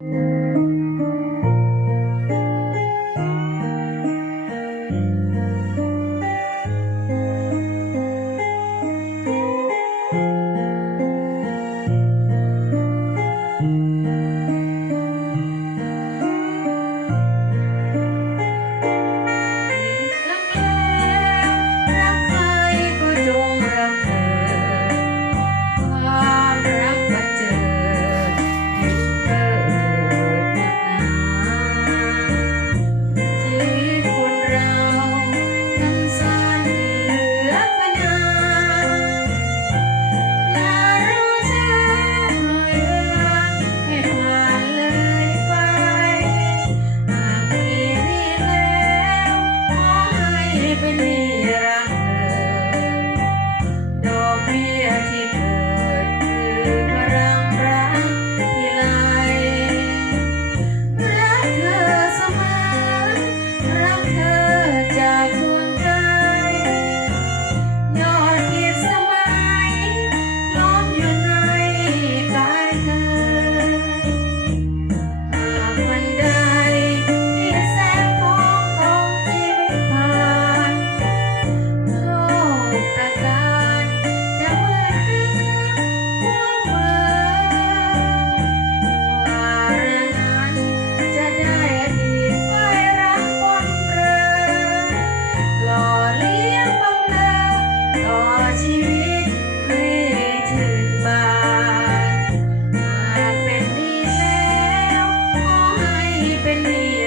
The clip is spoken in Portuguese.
Música believe.